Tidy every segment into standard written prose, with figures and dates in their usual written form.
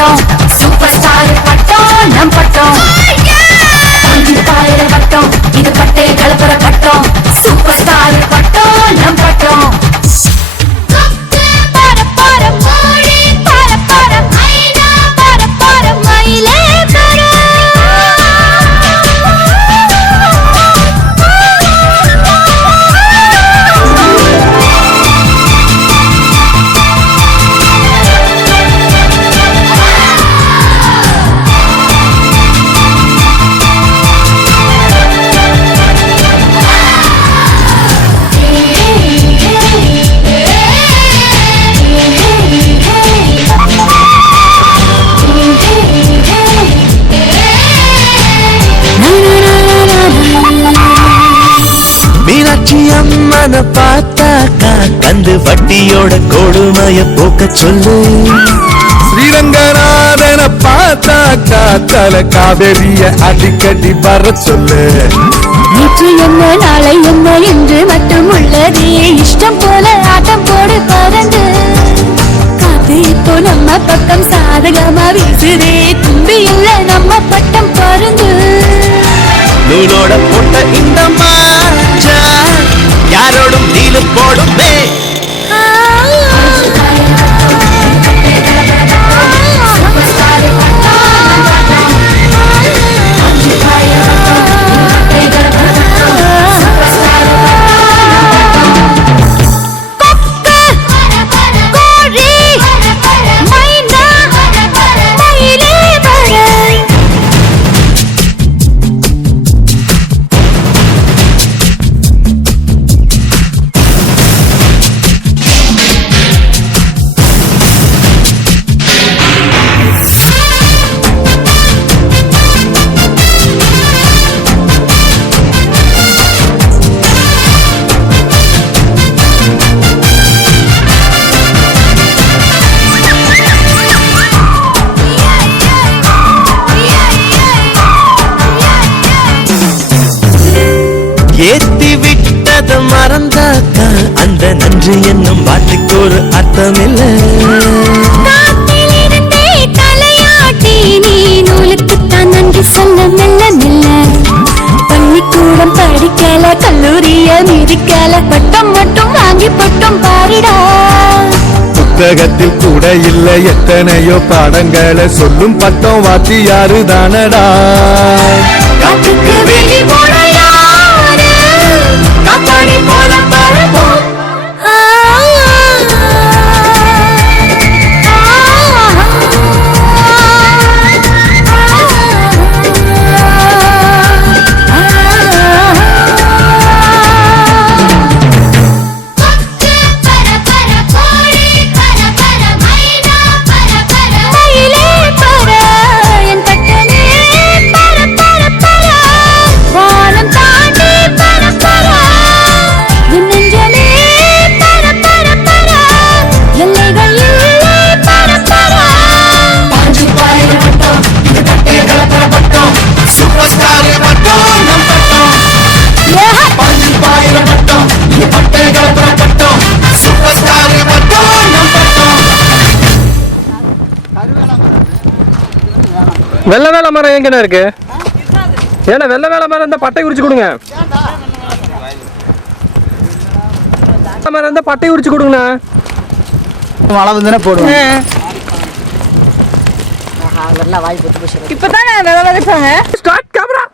பட்டம் super star பட்டம் நம் பட்டம் பாயிர பட்டம் இது பட்டே கலப்புற பட்டம் சூப்பர் ஸ்டார் பட்டம் நம் பட்டம் பார்த்தாக்கா கந்து வட்டியோட கொடுமைய போக்க சொல்லு ஸ்ரீரங்கநாதன பார்த்தாக்கா தல காவேரிய அடிக்கடி வர சொல்லு நேற்று என்ன நாளை என்ன என்று மட்டும் உள்ளதே இஷ்டம் போல ஆட்டம் போடு பறந்து காத்து இப்போ நம்ம பக்கம் சாதகமா வீசுதே தும்பி இல்ல நம்ம பட்டம் பறந்து நூலோட போட்ட இந்த மாச்சா யாரோடும் நீலு போடுமே ஏத்தி விட்டத மறந்தாக்கா அந்த நன்றி என்னும் வார்த்தைக்கு ஒரு அர்த்தமில்லை தலையாட்டி நீ நூலுக்குத்தான் நன்றி சொல்ல மெல்ல மெல்ல பள்ளிக்கூடம் படிக்கல கல்லூரிய மிதிக்கல பட்டம் மட்டும் வாங்கி பட்டம் பாரிடா புத்தகத்தில் கூட இல்லை எத்தனையோ பாடங்களை சொல்லும் பட்டம் வாத்தியாரு தானடா காட்டுக்கு வெளி போட காத்தாடி போல பரப்போம் வெள்ள வேலை மரம் எங்கண்ணா இருக்கு? ஏன்னா வெள்ள வேலை மரம் இந்த பட்டை உரிச்சு கொடுங்க. மரம் இந்த பட்டை உரிச்சு கொடுங்கண்ணா. மழை வந்துனா போடுவோம். இப்பதானே வெள்ள விதைப்பாங்க. Start camera.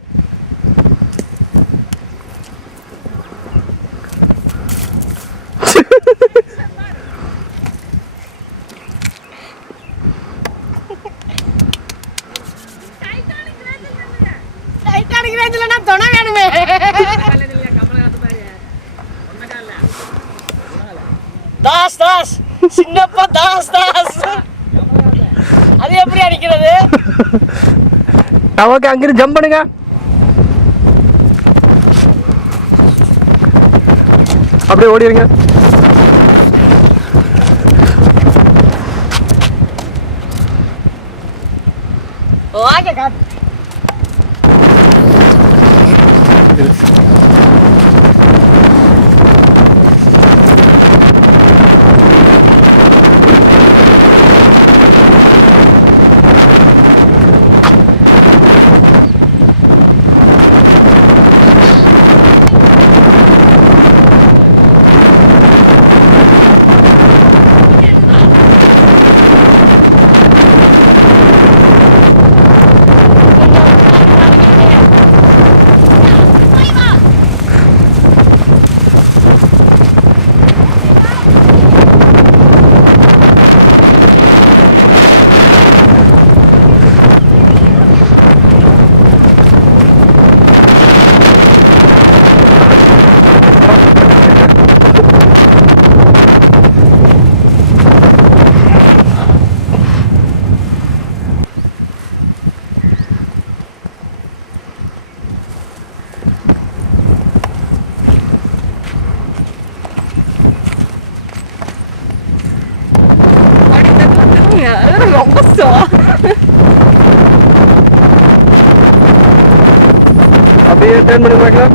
தாஸ் தாஸ் சின்னப்பா தாஸ் தாஸ் அது எப்படி அடிக்கிறது? ஓகே அங்கிருந்து ஜம்ப் பண்ணுங்க. அப்படியே ஓடிடுங்க. ஓகே காட் அப்படியே டர்ன் பண்ணி பார்க்கலாம்.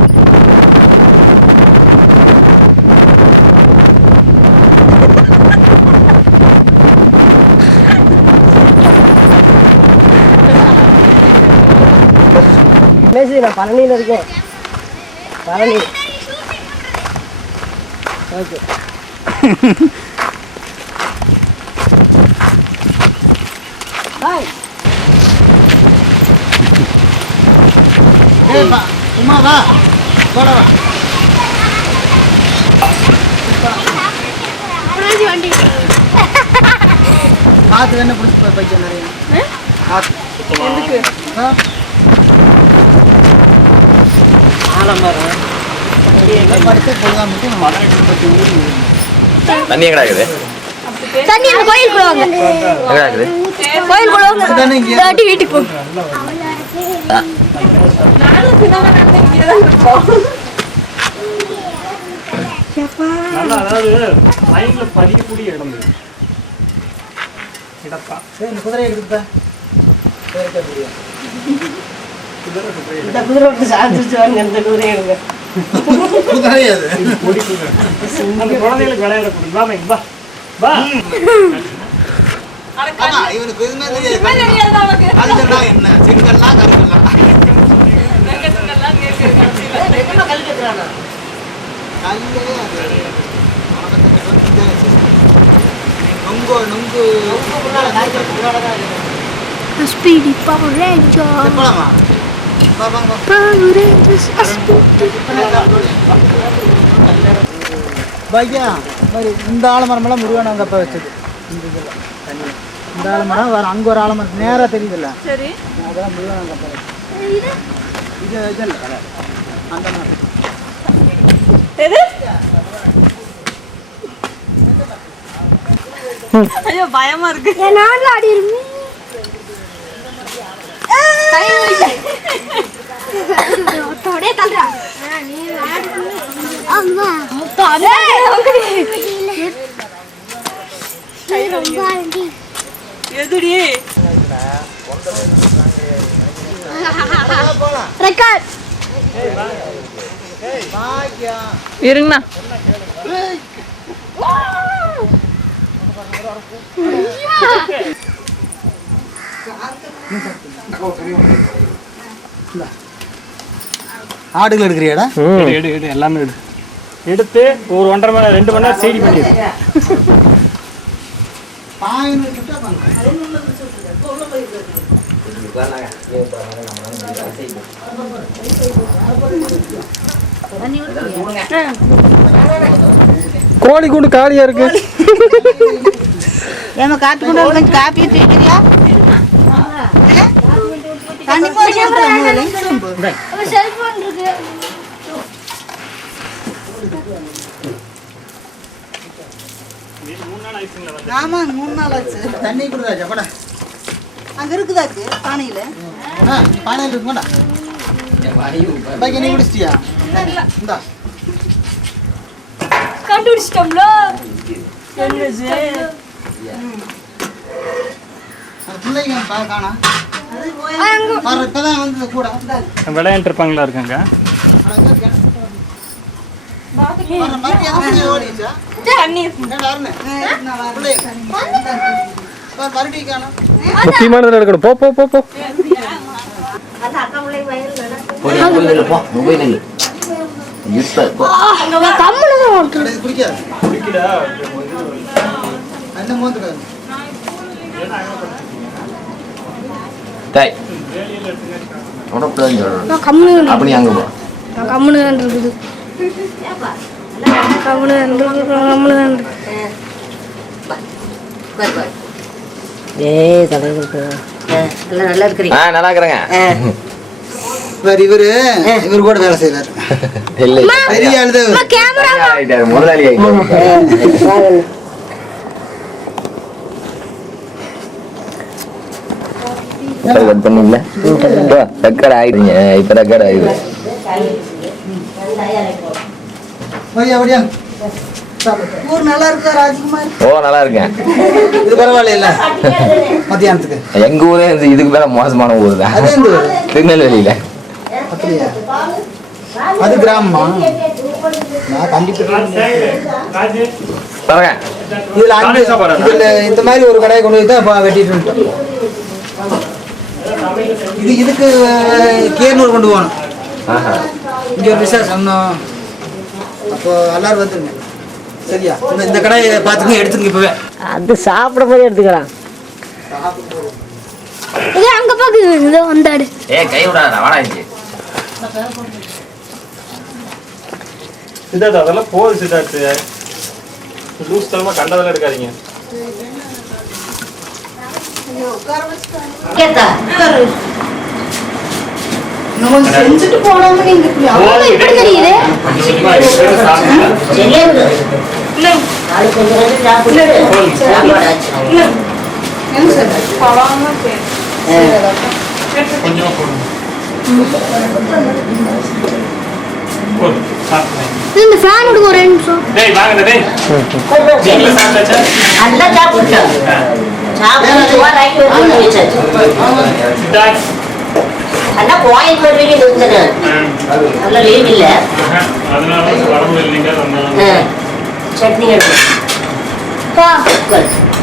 நான் பழனியில் இருக்கேன். பழனி ஓகே. ஹாய் உமா வா போட வா. பார்த்து வேணா பிடிச்சி போய்க்க நிறைய ஆலமரம் படுத்து போகாம தண்ணி எங்கடா இருக்குது? தண்ணி அந்த கோயிலுக்குள்ள வாங்க. எங்கடா இருக்குது? கோயிலுக்குள்ள வாங்க. தாட்டி வீட்டுக்கு போ. நல்லா அதாவது லைன்ல பதிக்கக்கூடிய இடம் இது. இடப்பா இந்த குதிரையை எடுத்துப்பா. இந்த குதிரை விட்டு சாதிச்சு வாங்க. இந்த குதிரையை எடுங்க. குதிரை அது அந்த குழந்தைகளுக்கு விளையாடக்கூடிய வா வா வா. இவனுக்கு எதுவுமே தெரியாது. கல்கல்லா என்ன செங்கல்லா கருங்கல்லா கல் கட்டுறானா நொங்கு நொங்கு Speedy Power Ranger. போலாமா? Power Rangers. பையா இந்த ஆலமரமெல்லாம் முருகன் அங்கே அப்போ வச்சது. இந்த இதெல்லாம் தண்ணி இந்த ஆலமரம் வேறு அங்கே ஒரு ஆலமரம் நேராக தெரியுதுல்ல. சரி அதெல்லாம் முருகன் அங்கே அப்போ வச்சது. இது இதில் அந்த மாதிரி ஐயோ பயமா இருக்கு. நான் ஆடிருமே. தோடே தல்றா. நீ ஆடு. அம்மா. தோடே. ரொம்ப ஆண்டி. எதுடி? ரெக்கார்ட். இருங்கண்ணா. ஆடுகள் எடுக்கிறியாடா? எடு எடு எல்லாமே எடு. எடுத்து ஒரு 1.5 மணி 2 மணி நேரம் சீடி பண்ணிடு. கோழி கூண்டு காலியா இருக்கு. ஏமா காத்து கொண்டு கொஞ்சம் காப்பி தூக்கிறியா? தண்ணி போச்சு. செல்போன் இருக்கு. ஆமா 3 நாள் ஆச்சு. தண்ணி கொடுதாச்சா போடா. அங்க இருக்குதாச்சு பானையில. பானையில் இருக்குமாடா. பைக் நீ குடிச்சிட்டியா? இந்தா கண்டுபிடிச்சிட்டோம்ல. அந்த பிள்ளைங்க காணா. இப்பதான் வந்து கூட விளையாண்டு இருப்பாங்களா இருக்காங்க. முக்கியமானதுல இருக்கணும். போ போ போ போ. அப்படி அங்க போ. கம்முனு இருக்குது. நல்லா இருக்கிறீங்க. நல்லா இருக்கிறேங்க. இவரு கூட வேலை செய்யறாரு. முதலாளி கட் பண்ணீங்களா? ரெக்கார்ட் ஆயிடுங்க. இப்ப ரெக்கார்ட் ஆயிடுது. ஊர் நல்லா இருக்குதா ராஜ்குமார்? ஓ நல்லா இருக்கேன். இது பரவாயில்ல இல்ல மத்தியானத்துக்கு எங்க ஊரே இதுக்கு மேல மோசமான ஊர் தான். அது எந்த ஊர்? திருநெல்வேலியில. அப்படியா? அது கிராமமா? நான் கண்டிப்பா பாருங்க. இதுல இந்த மாதிரி ஒரு கடையை கொண்டு போய் தான் வெட்டிட்டு இருந்தோம். இதுக்கு கேர்னூர் கொண்டு போகணும். இங்க ஒரு விசேஷம் இன்னும். அப்போ எல்லாரும் வந்துருங்க சரியா? இந்த கடையை பார்த்துங்க எடுத்துங்க இப்பவே. அது சாப்பிட போய் எடுத்துக்கலாம். அங்க பாக்கு வந்தாடு. கை விடாத வாடா இங்க. சித்தார்த்து அதெல்லாம் போகுது சித்தார்த்து. லூஸ் தரமா கண்டதெல்லாம் எடுக்காதீங்க. செஞ்சுட்டு போனாம நீங்க எப்படி தெரியுது? கொஞ்சமா போடுங்க. இந்த ஃபேன் விடுங்க ஒரு நிமிஷம். டேய் வாங்க டேய். நீங்க சாப்பிட்டாச்சா? நல்லா சாப்பிட்டோம். சாப்பிட்டு வாராக்கி வந்து வச்சாச்சு. சித்தார்த் அண்ணா கோயில் வருவீங்க நிறுத்தன. நல்ல லீவ் இல்ல. அதனால வரவு இல்லைங்க சொன்னாங்க. சட்னி எடுத்து. பா.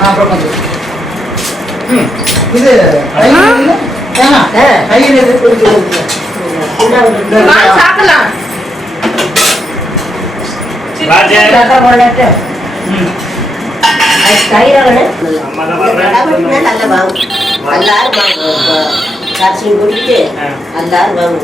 அப்புறம் வந்து இது சாப்பிடலாம். ராஜே காட்சியும் கூட்டிட்டு எல்லாரும் வாங்க.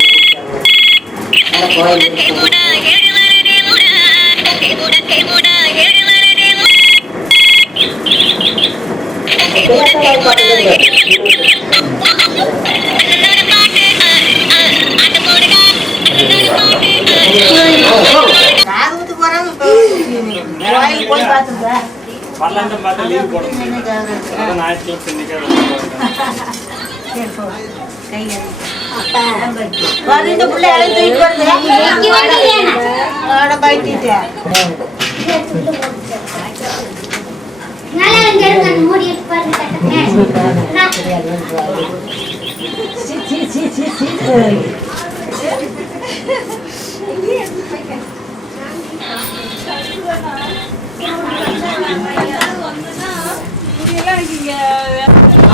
கோயில் போய் பார்த்துங்க. வரலான்னு பார்த்தா லீவ் போடணும். அதான் ஞாயிற்றுக்கிழமை சென்னைக்கு இந்த பிள்ளை இலையை தூக்கிட்டு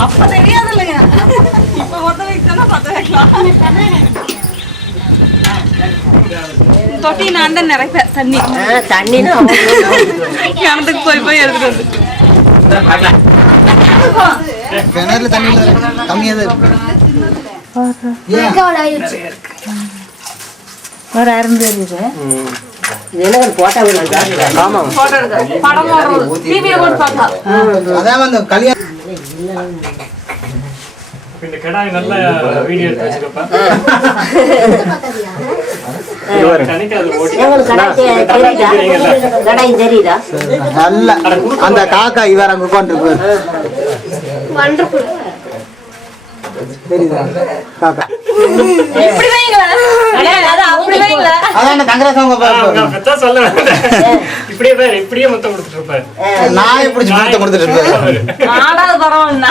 அப்ப தெரியாது இல்லைங்க. இப்ப ஒருத்த வைக்கணும் 10 வைக்கலாம். தொட்டி நான் தான் நிறைப்பேன் தண்ணி. தண்ணினா கிணத்துக்கு போய் எடுத்துட்டு வந்து கிணறுல தண்ணி கம்மியா தான் இருக்கு. ஒரு 6 பேர் இருக்கு. இது என்ன போட்டா படம் போடுறது டிவியை போட்டு பார்த்தா அதான் வந்து கல்யாணம் இந்த கடாய் நல்ல வீடியோ எடுத்து வச்சிருப்பா. தெரியுதா? நல்ல அந்த காக்கா இவர் அங்க உட்காந்துருக்கு தெரியுதா? காக்கா இப்படி வைங்களேன். அப்படி வைங்களேன். அதான் தங்கராசவங்க சொல்ல இப்படியே மொத்தம் கொடுத்துட்டு இருப்பாரு. நாயை பிடிச்சி மொத்தம் கொடுத்துட்டு இருப்பாரு. ஆடாது பரவாயில்ல.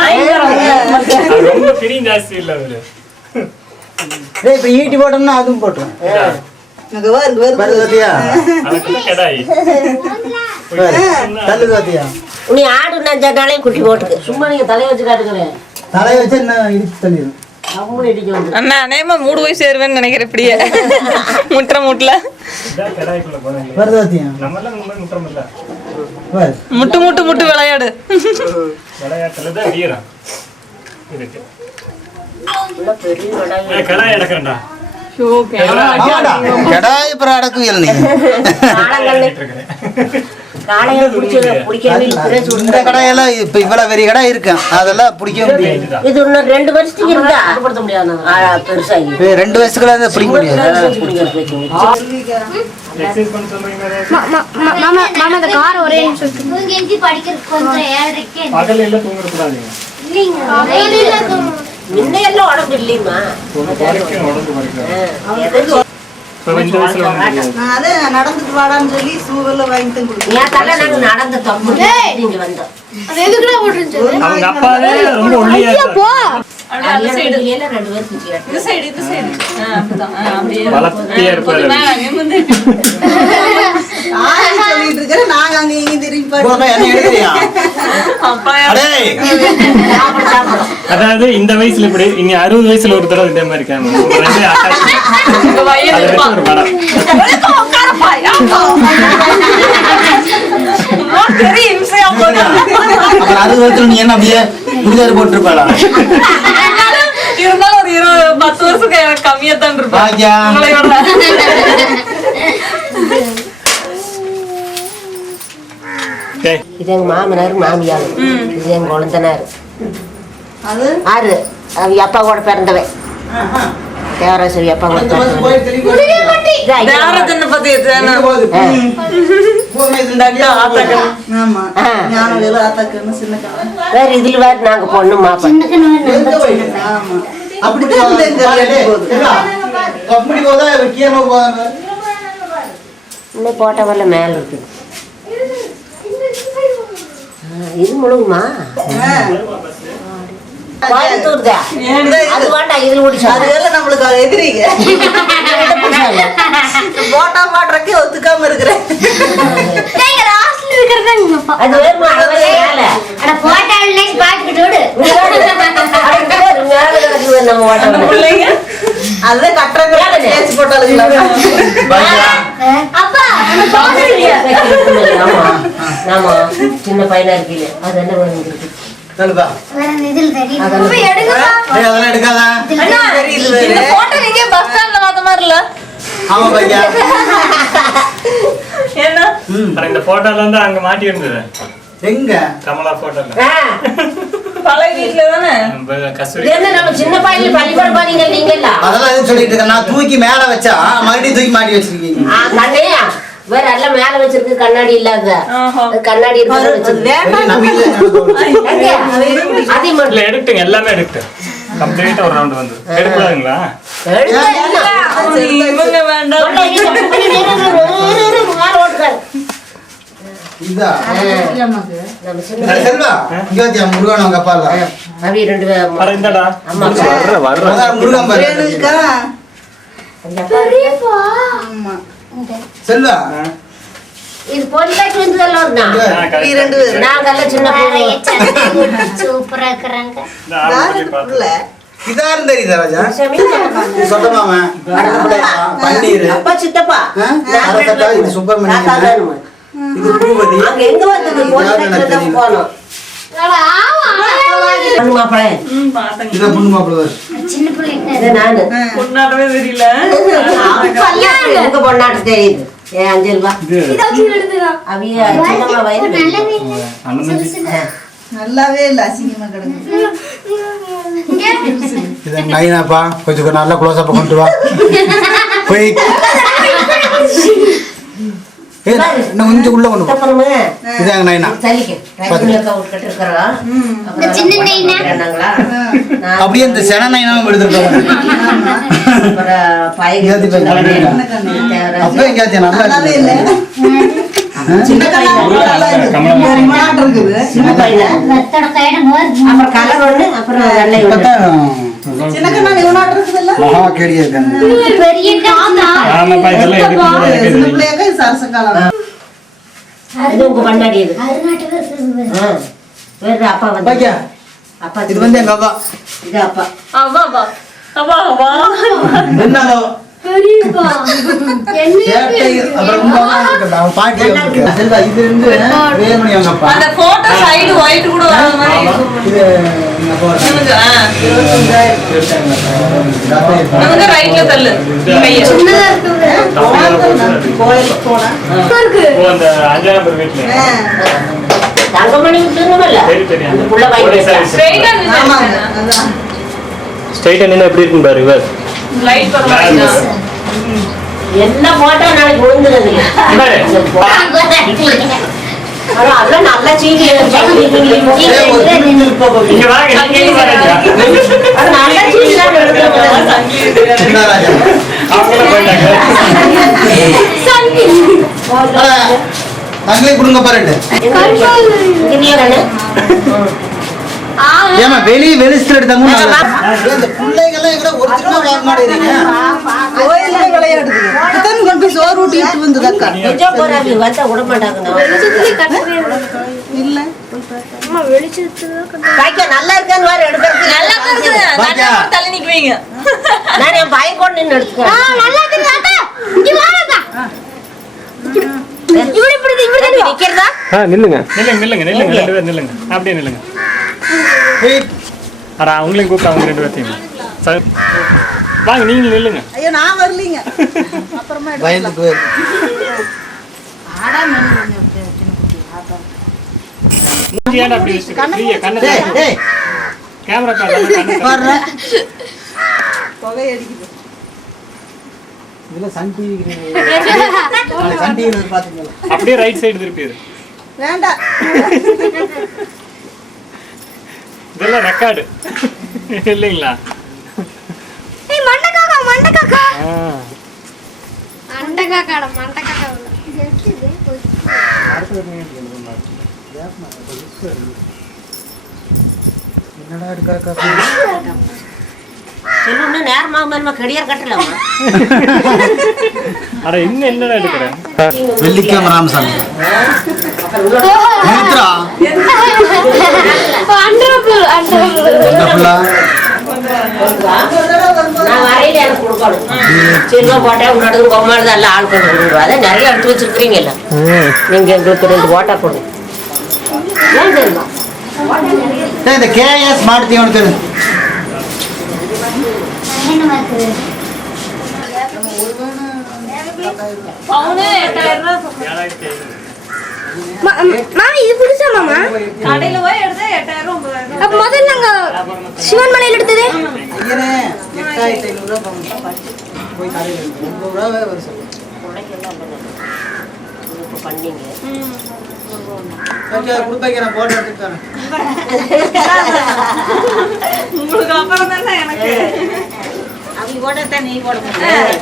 அது ரொம்ப பிரியும் ஜாஸ்தி இல்ல அவரு. இப்ப ஈட்டி போட்டோம்னா அதுவும் போட்டுரும். வருது பாத்தியா? அதுக்குள்ள கடாய் தள்ளுது பாத்தியா? நீ ஆடு நஞ்சானாலையும் குட்டி போட்டுக்கு. சும்மா நீங்க தலையை வச்சு காட்டுக்கிறேன். தலையை வச்சு என்ன இடிச்சு தள்ளிடும். அண்ணா அநேகமா 3 வயசு சேருவேன்னு நினைக்கிறேன். இப்படியே முட்டல கடாய்க்குள்ள போனீங்க. வருது பாத்தியா? நம்ம எல்லாம் ரொம்ப முட்டம் இல்ல. முட்டு விளையாடு. விளையாட்டுல தான் வீரம் இருக்கு. கடாய் எடுக்கறேன்டா. கடாய் அப்புறம் அடக்குவியல் நீ. காளைகள் பிடிக்கவே இந்த கடையெல்லாம் இப்ப இவ்வளவு பெரிய கடை இருக்கு. அதெல்லாம் பிடிக்க முடியாது. இது இன்னும் 2 வருஷத்துக்கு இருந்தா படுத்த முடியாது. பெருசாகி 2 வயசுக்குள்ள பிடிக்க முடியாது. எக்ஸசைஸ் பண்ண சொல்றீங்க. மாமா இந்த கார் ஒரே நிமிஷம் தூங்கி படிக்கிறதுக்கு கொஞ்சம் 7:30 பகல்ல எல்லாம் தூங்க கூடாதுங்க. முன்னையெல்லாம் உடம்பு இல்லையுமா? உடம்பு குறைக்கும். இந்த வயசுல ஒண்ணும் தெரியாது. நான் அதே நடந்துட்டு வாடான்னு சொல்லி சூவெல்லாம் வாங்கிட்டு கொடுத்தேன். ஏன் தலை நாங்க நடந்த தொம்பு இங்க வந்தோம். அவங்க அப்பாவே ரொம்ப ஒல்லியா இருப்பாரு. ரெண்டு பேரும் குச்சியா இந்த சைடு அப்படியே வளர்த்தியா இருப்பாரு. சொல்லிட்டு இருக்கிறேன். நாங்க அங்க இங்க திரும்பி போறப்ப என்ன எடுக்கிறியா? அடேய், அதாவது இந்த வயசுல இப்படி இனி 60 வயசுல ஒரு தடவை இதே மாதிரி இருக்காங்க. ரெண்டு attachment. அதை வச்சு ஒரு படம். அப்புறம் 60 வருஷத்துல நீ என்ன அப்படியே புரிதாரு போட்டிருப்பாளா? இருந்தாலும் ஒரு 10 வருஷத்துக்கு எனக்கு கம்மியா தான் இருப்பேன். பாக்கியா? Okay. இது எங்க மாமனார் மாமியார் இது எங்க குழந்தனார் அது ஆறு அவ அப்பா கூட பிறந்தவன் தேவராசவி அப்பா கூட தேவரத்தனை பத்தி எத்தனை? இந்த அக்கா ஆத்தாக்கா. ஆமா. ஞானம் வேலை ஆத்தாக்கன்னு சின்ன கதை. வேற இதுல வேற நாங்க பொண்ணு மாப்பா ஆமா. அப்படிதான் அப்படி போதா கீழே போதாங்க. இன்னும் போட்டவல்ல மேல இருக்குது இது முழுங்குமா கோயம்புத்தூர் தான் அது வேண்டாம் இதுல ஓடிச்சா அது வேலை நம்மளுக்கு அது எதிரிங்க. போட்டா மாட்டுறக்கே ஒத்துக்காம இருக்கிறேன். அது வேறுமா மேல நம்ம ஓட்டம் பிள்ளைங்க அதுதான் கட்டுறங்க பேச்சு போட்டாலுங்களா? ஆமா சின்ன பையனா இருக்கீங்க அது என்ன வேணும் சொல்லுப்பா. அதெல்லாம் எடுக்காதா? இந்த போட்டோ நீங்க பஸ் ஸ்டாண்ட்ல பார்த்த மாதிரி இல்ல? ஆமா பையா. என்ன இந்த போட்டோல வந்து அங்க மாட்டி இருந்தது எங்க? கமலா போட்டோல. பழைய வீட்டுல தானே கஸ்தூரி. என்ன நம்ம சின்ன பையன் பள்ளிக்கூடம் போறீங்க நீங்களா அதெல்லாம் எதுவும் சொல்லிட்டு இருக்கேன். நான் தூக்கி மேல வச்சா மறுபடியும் தூக்கி மாட்டி வச்சிருக்கீங்க. கண்ணையா வேற எல்லாம் மேல வச்சிருக்கு கண்ணாடி இல்லாத கண்ணாடி இருக்கு அதே இல்ல எடுத்துங்க எல்லாமே எடுத்து கம்ப்ளீட்டா ஒரு ரவுண்ட் வந்து எடுக்கலாங்களா? இவங்க வேண்டாம். இதா செல்வா இங்க வச்சியா முருகன் உங்க அப்பா இல்ல? அவி ரெண்டு வர இந்தடா அம்மா முருகன் பாரு. வேணுக்கா? ஆமா. செல்வா இது பொலிக்காச்சு வந்ததெல்லாம் ஒரு நாள் நீ ரெண்டு பேரும் நாங்கெல்லாம் சின்ன பிள்ளை சூப்பரா இருக்கிறாங்க. புள்ள இதாரும் தெரியுதா ராஜா? சொந்தமாம பன்னீர் அப்பா சித்தப்பா இது சுப்பிரமணியன் இது பூபதி. அங்க எங்க வந்தது பொலிக்காச்சு போனோம் மாப்பிள்ளை இத பொண்ணு மாப்பிள்ளை சின்ன பிள்ளைங்க இது நானு பொண்ணாட்டமே தெரியல. உங்க பொண்ணாட்டு தெரியுது ஏ அஞ்சல் வா அவிய சின்னம்மா வயது நல்லாவே இல்ல அசிங்கமா கிடக்கு. இது நைனாப்பா கொஞ்சம் நல்லா க்ளோஸ் அப் கொண்டு வா போய் இன்னும் கொஞ்சம் உள்ள கொண்டு போ. இதாங்க நைனா அப்படியே இந்த சென நைனாவும் எடுத்துருக்கோம். அப்ப எங்கேயாச்சும் நல்லா நல்லாவே இல்ல. சின்ன கண்ணா நல்லா இருக்குது. சின்ன பையன் அப்புறம் கலர் ஒண்ணு அப்புறம் வெள்ளை ஒண்ணு சின்ன கண்ணா இவனாட்டு இருக்குதுல்ல? மகா கேடியா இருக்காங்க. பெரிய ஆமாப்பா இதெல்லாம் எடுக்க சின்ன பிள்ளையாக்க சரச காலம். இது உங்க பண்ணாடி இது வேற அப்பா வந்து பாக்கியா அப்பா இது வந்து எங்க அப்பா. இது அப்பா அவா வா அவா வா என்னங்க பெரியப்பா சேட்டை அப்புறம் உங்க அம்மா இருக்கட்டும், அவன் பாட்டி இருக்கு. செல்வா இது இருந்து வேணுமணி அவங்க அப்பா. அந்த போட்டோ சைடு ஒயிட் கூட வர மாதிரி இது எங்க அப்பா. இவங்க இவங்க ரைட்ல தள்ளு கைய சின்னதா இருக்குது கோயிலுக்கு போனா அந்த 5 நம்பர் வீட்ல தங்கமணி விட்டுருங்கல்ல சரி சரி அந்த புள்ள வாங்கி ஸ்ட்ரைட்டா ஆமாங்க அதான் ஸ்ட்ரைட்டா நின்னா எப்படி இருக்கும் பாரு இவர். லைட் வர மாதிரி என்ன போட்டா நாளைக்கு விழுந்துருது ஆனா அதெல்லாம் நல்லா சீனி இங்க வாங்க நீங்க வாங்க நல்லா சீனி தான் என்ன ராஜா? அவங்க போயிட்டாங்க தங்களே கொடுங்க பாருட்டு ஏமா வெளிஸ்ல எடுத்தாங்க இந்த பிள்ளைங்கெல்லாம் எங்கட ஒரிஜினலா வாங்க மாட்டேறீங்க கோயில்ல விளையாடுது இத்தனை கொண்டு போய் சோறு ஊட்டி இட்டு வந்து அக்கா நிஜா போறாங்க வந்தா விட மாட்டாங்க இல்ல அம்மா வெளிச்சத்துல காய்க்க நல்லா இருக்கான்னு வாரு எடுக்கிறது நல்லா இருக்குது நல்லா தள்ளி நிக்குவீங்க நான் என் பையன் கொண்டு நின்னு எடுத்துக்கிறேன் நல்லா இருக்கு தாத்தா இங்க வாடா இப்படி நிக்கிறதா நில்லுங்க நில்லுங்க ரெண்டு பேரும் நில்லுங்க அப்படியே நில்லுங்க அடா அவங்களையும் கூப்பிட்டு அவங்க 2 பேர்த்தையும் வாங்க நீங்க நில்லுங்க ஐயோ நான் வரலீங்க அப்புறமா பயந்து போய் மூஞ்சி ஏன்டா அப்படி வச்சிருக்க ஃப்ரீயா கண்ணை டேய் கேமரா கண்ணை பாரு புகை அடிக்குது இதுல சன் டிவி சன் டிவி பாத்தீங்களா அப்படியே ரைட் சைடு திருப்பிடு வேண்டாம் இதெல்லாம் ரெக்கார்டு இல்லைங்களா ஏய் மண்டகாக்கா ஆ மண்டகாக்கா என்னடா எடுக்கறக்கா இன்னும் நேரமாக நம்ம கடியார் கட்டலாமா அட இன்னும் என்னடா எடுக்கிற வெள்ளிக்கிழமை ராமசாமி நிறுத்துறா நான் வரையில எனக்கு கொடுக்கணும் சின்ன போட்டா உன்னோட பொம்மாடு எல்லாம் ஆள் கொண்டு கொடுக்குறோம் அதை நிறைய எடுத்து வச்சிருக்கிறீங்கல்ல நீங்க எங்களுக்கு 2 போட்டா கொடுங்க ஏன் தெரியுமா இந்த கேஎஸ் மாடுத்தி அவனுக்கு மாமி இது புதுசா மாமா கடையில போய் எடுத்து 8000 9000 அப்ப முதல்ல நாங்க சிவன் மலையில எடுத்தது ஐயனே 8500 ரூபாய் போய் கடையில் 900 ரூபாய் வரும் சார் பண்ணீங்க குடும்பைக்கு நான் போட்டு எடுத்துட்டேன் உங்களுக்கு அப்புறம் தானே எனக்கு அவங்க போட்டா நீ போட முடியாது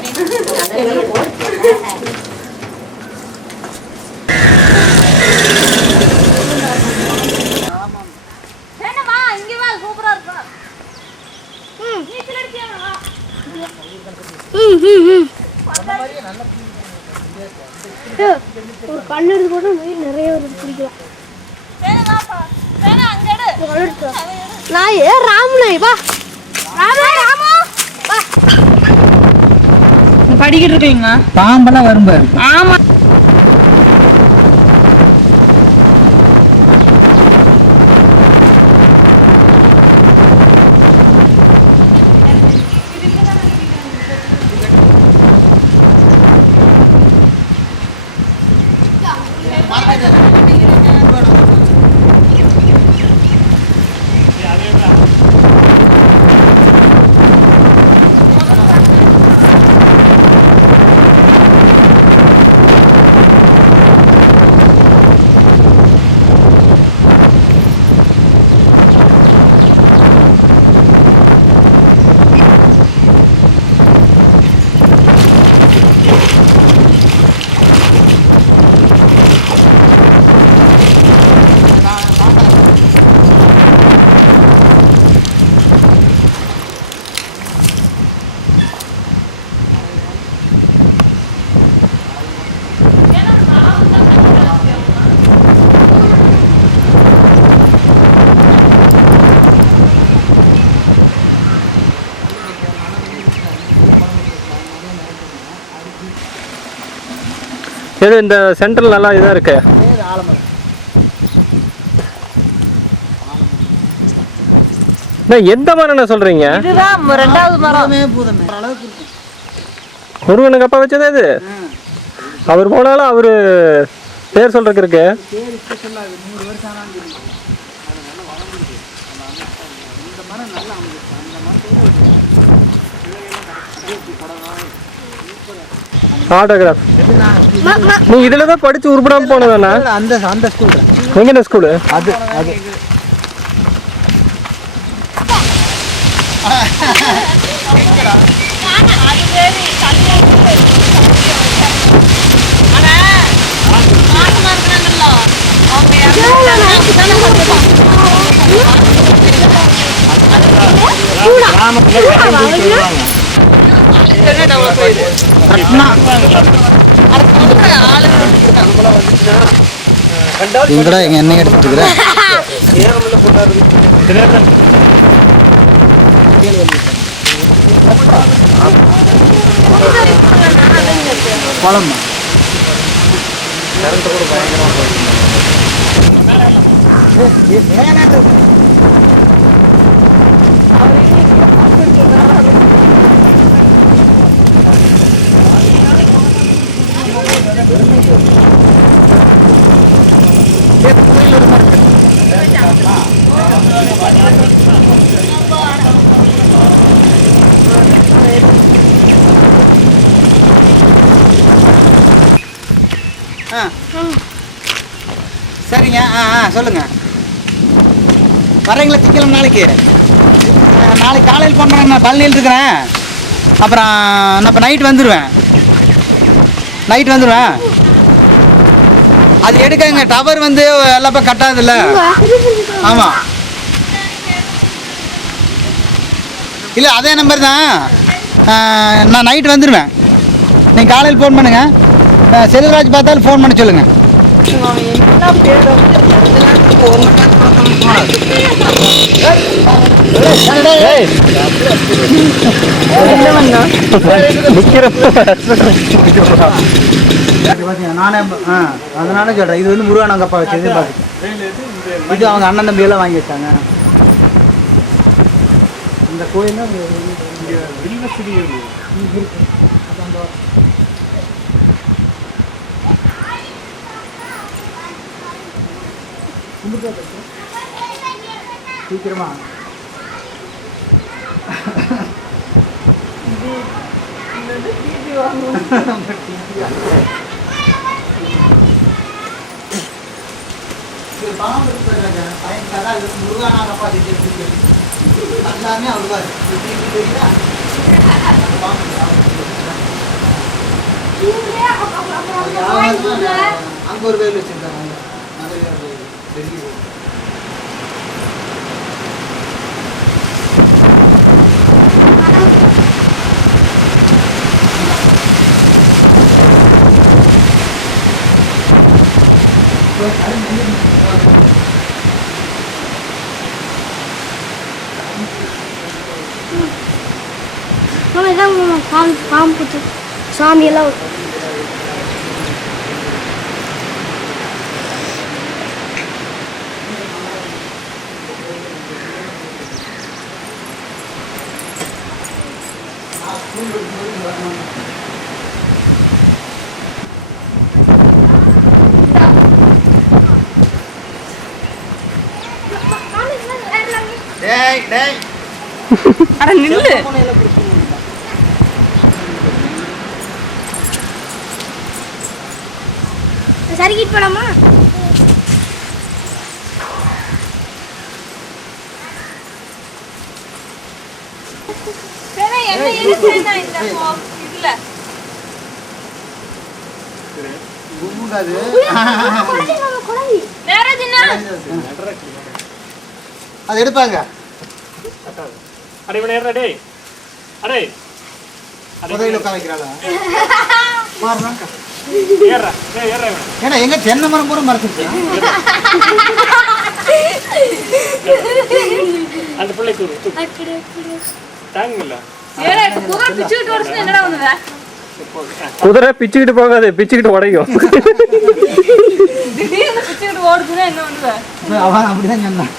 என்னமா இங்க வா சூப்பரா இருக்கு நீச்சல் அடிச்சியா ஒரு கண்ணு எடுத்து போட்டு மீன் நிறைய பிடிக்கலாம் நாய் ராமநாய் வா ராமு வா படிக்கிட்டு இருக்கீங்க பாம்பெல்லாம் வரும் பாரு ஆமா எது இந்த சென்ட்ரல் நல்லா இதா இருக்கு எந்த மரம் என்ன சொல்றீங்க இதுதான் 2வது மரம் பூதமே அளவுக்கு இருக்கும் முருகனுக்கு அப்பா வச்சதே இது அவர் போனாலும் அவரு பேர் சொல்றதுக்கு இருக்கு பேர் இப்ப சொல்லாது 100 வருஷம் ஆனாலும் தெரியும் இந்த மரம் நல்லா அமைஞ்சிருக்கு அந்த மரத்தோட ஆட்டோகிராஃப் நீ இதுல தான் படிச்சு உருப்படாம போனதானே அந்த ஸ்கூல் எங்க என்ன ஸ்கூலு அது அது சரி கிராமத்துல கடையை தூக்கிட்டு வருவாங்க. எங்கடா எங்க எண்ணெய் எடுத்துட்டு இருக்கிறேன் குழம்பு கரண்ட் கூட பயங்கரமா சரிங்க. சொல்லுங்க. வரீங்களா திக்கலாம் நாளைக்கு? நாளைக்கு காலையில் ஃபோன் பண்ண, நான் பழனியில் இருக்கிறேன். அப்புறம் நான் இப்போ நைட் வந்துடுவேன். அது எடுக்கங்க, டவர் வந்து எல்லாப்போ கட்டாதுல்ல. ஆமாம், இல்லை அதே நம்பர் தான். நான் நைட் வந்துடுவேன். நீங்கள் காலையில் ஃபோன் பண்ணுங்கள். செல்வராஜ் பார்த்தாலும் ஃபோன் பண்ண சொல்லுங்கள். நானே அதனால சொல்கிறேன். இது வந்து முருகானங்க அப்பா வச்சது. இது அவங்க அண்ணன் தம்பியெல்லாம் வாங்கி வச்சாங்க. இந்த கோயில் சீக்கிரமா முருகானப்பா எல்லாமே அவ்வளோ அங்க ஒரு வேல் வச்சிருக்காங்க. சாமியெல்லாம் அட நில்லு. சரிக்கிட்டு போலாமா? அது எடுப்பாங்க. ஏன்னா எங்க தென்னை மரம் பூரா மறைச்சிருச்சு. அந்த பிள்ளைக்கு குதிரை பிச்சுக்கிட்டு போகாது, பிச்சுக்கிட்டு உடையும். அவன் அப்படிதான் சொன்னான்.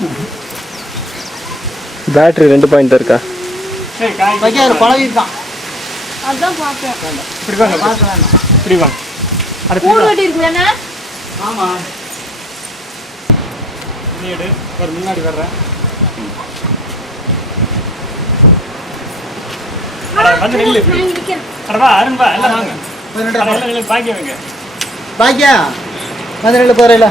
பேட்டரி 2 பாயிண்ட் இருக்கா? பழகிருக்கான். ஆமா, முன்னாடி வர்றேன். வந்து நெல்லு அருண்பா எல்லாம் வாங்க. பாக்கிய வைங்க. பாக்கியா வந்து நெல்லு குதிரையில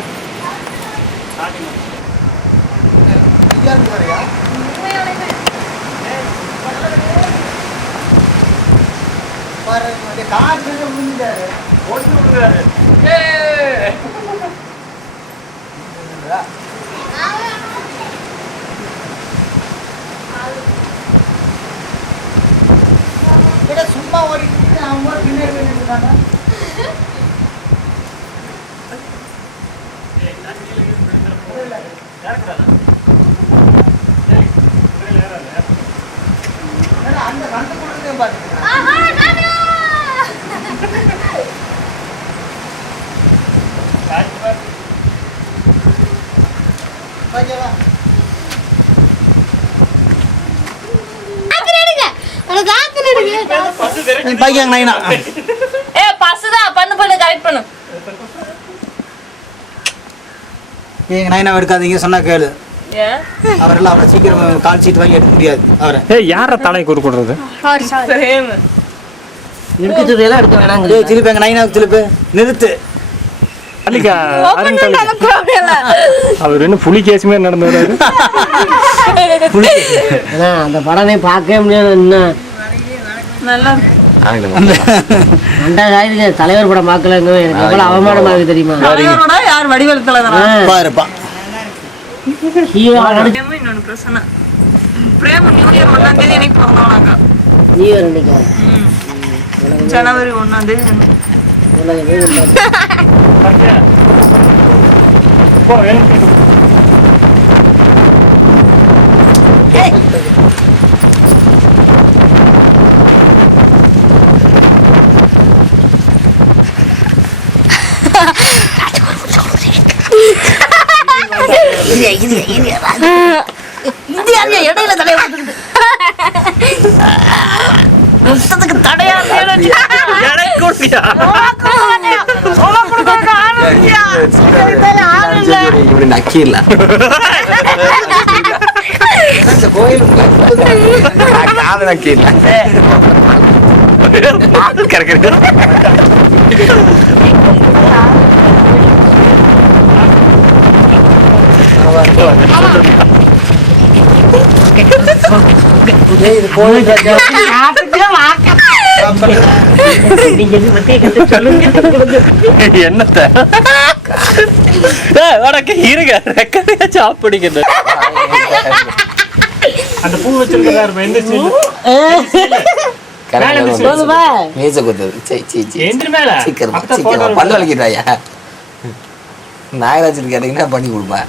காற்று விழுந்தாரு. ஓட்டு விடுறாரு. சும்மா ஓடிட்டு அவங்க பின்னாடி போயிட்டு இருக்காங்க. அந்த கண்டு கொடுத்தே பாத்தீங்கன்னா பாக்கியவா பாக்கியாங்க நைனா ஏ பசுதான் பண்ணு கரெக்ட் பண்ணு. எங்க நைனா எடுக்காதீங்க சொன்னா கேளு. ஏன் அவரெல்லாம் அவரை சீக்கிரம் கால் சீட் வாங்கி எடுக்க முடியாது அவரை. ஏய் யார தலை கூறு கொடுறது சேம் எடுக்க சொல்லியெல்லாம் எடுக்க வேணாங்க. ஏய் திருப்பி எங்க நைனாவுக்கு திருப்பி நிறுத்து. தலிக்கா அருண் தலிக்கா அவர் என்ன புலி கேஸ் மாதிரி நடந்து வராரு. அந்த படமே பார்க்கவே முடியாது. என்ன நல்லா அந்த தலைவர் படம் பார்க்கலங்க. எனக்கு எவ்வளவு அவமானமா இருக்கு தெரியுமா? தலைவரோட யார் வடிவேலு தலைவரா பாருப்பா ஹீரோ இன்னொன்னு பிரச்சனை. பிரேம் நியூ இயர் 1ஆம் தேதி எனக்கு பிறந்தவனாங்க. ஹீரோ இன்னைக்கு ஜனவரி 1ஆம் தேதி போ வேணும். இடையில தடையா இப்படி நக்கிடல காது நக்கிடல கரெக்ட். என்னத்த உனக்கு இருங்க ரெக்கதையா சாப்பிடுங்க. அந்த பூ வச்சிருக்காரு எந்திரிச்சு மீச குத்துது. எந்திரி மேல சீக்கிரம் பல்லு வலிக்கிறாயா? நாகராஜ் கேட்டீங்கன்னா பண்ணி கொடுப்பேன்.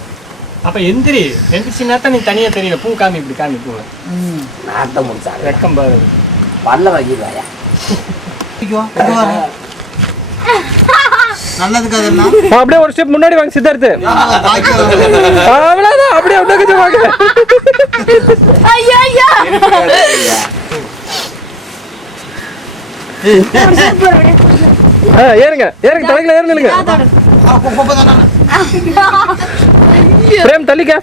அப்ப எந்திரிச்சுன்னா தான் நீ தனியா தெரியல. பூ காமி இப்படி காமி பூ நாட்டம் முடிச்சாங்க வெக்கம் பாரு. பல்ல வலிக்கிறாயா? நல்லதுக்கு அதெல்லாம் அப்படியே ஒரு ஸ்டெப் முன்னாடி வாங்க சித்தார்த்து. அவ்வளவுதான் அப்படியே கொஞ்சம் வாங்க. ஏறுங்க தலைகளை ஏறுங்க. பிரேம் தள்ளிக்க.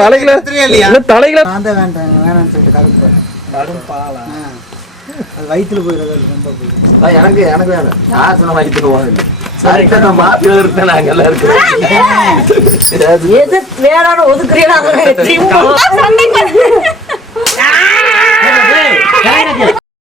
தலைகளை நான் தான் வேணாம்னு சொல்லிட்டு கடும் பாலா அது வயிற்றுல போயிடுறது ரொம்ப போயிடும். எனக்கு வேணும். யார் சொன்ன வயிற்றுக்கு போகுது? நான் மாப்பிள்ள இருக்கேன். நாங்க எல்லாம் இருக்கிறோம். எது வேணான்னு ஒதுக்குறீங்களா?